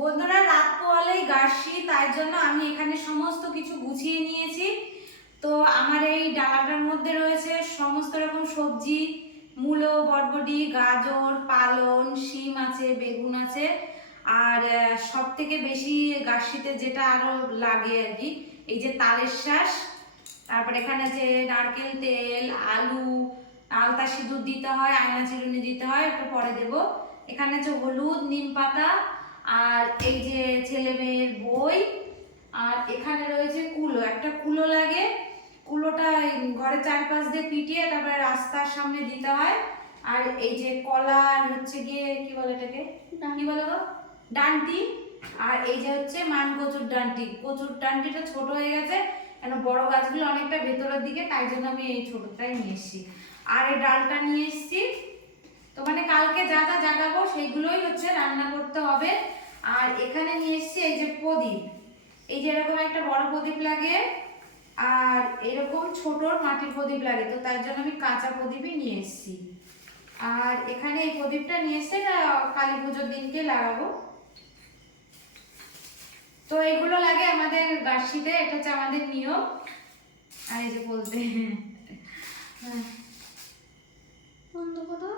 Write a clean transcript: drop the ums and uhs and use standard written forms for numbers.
বন্ধুরা, রাত পোয়ালেই গাছি, তাই জন্য আমি এখানে সমস্ত কিছু গুছিয়ে নিয়েছি। তো আমার এই ডালাটার মধ্যে রয়েছে সমস্ত রকম সবজি, মূলো, বরবটি, গাজর, পালং, শিম আছে, বেগুন আছে। আর সব থেকে বেশি গাছিতে যেটা আরো লাগে আর কি, এই যে তালের শাঁস, তারপরে এখানে আছে নারকেল তেল, আলু, আলতা সিঁদুর দিতে হয়, আয়না চিরুনি দিতে হয়, একটু পরে দেব। এখানে আছে হলুদ, নিম পাতা, আর এই যে ছেলে মেয়ের বই, আর এখানে রয়েছে কুলো, একটা কুলো লাগে। কুলোটা ঘরের চারপাশ দিয়ে পিটিয়ে তারপরে রাস্তার সামনে দিতে হয়। আর এই যে কলা হচ্ছে গিয়ে কি বলে এটাকে, কি বলে গো, ডান্টি। আর এই যে হচ্ছে মান কচুর ডান্টি, কচুর ডান্টিটা ছোট হয়ে গেছে কেন, বড় গাছগুলো অনেকটা ভেতরের দিকে, তাই জন্য আমি এই ছোটটাই নিয়ে এসেছি। আর এই ডালটা নিয়ে এসেছি। তো মানে কালকে যা যা জাগাবো সেইগুলোই হচ্ছে রান্না করতে হবে। আর এখানে নিয়ে এসেছি এই যে প্রদীপ, এই যে এরকম একটা বড় প্রদীপ লাগে, আর এরকম ছোট মাটির প্রদীপ লাগে, তো তার জন্য আমি কাঁচা প্রদীপই নিয়ে এসেছি। আর এখানে এই প্রদীপটা নিয়ে এসে কালী পুজোর দিনকে লাগাবো। তো এগুলো লাগে আমাদের গাছিতে, এটা হচ্ছে আমাদের নিয়ম। আর এই যে বলতে বন্ধ করো।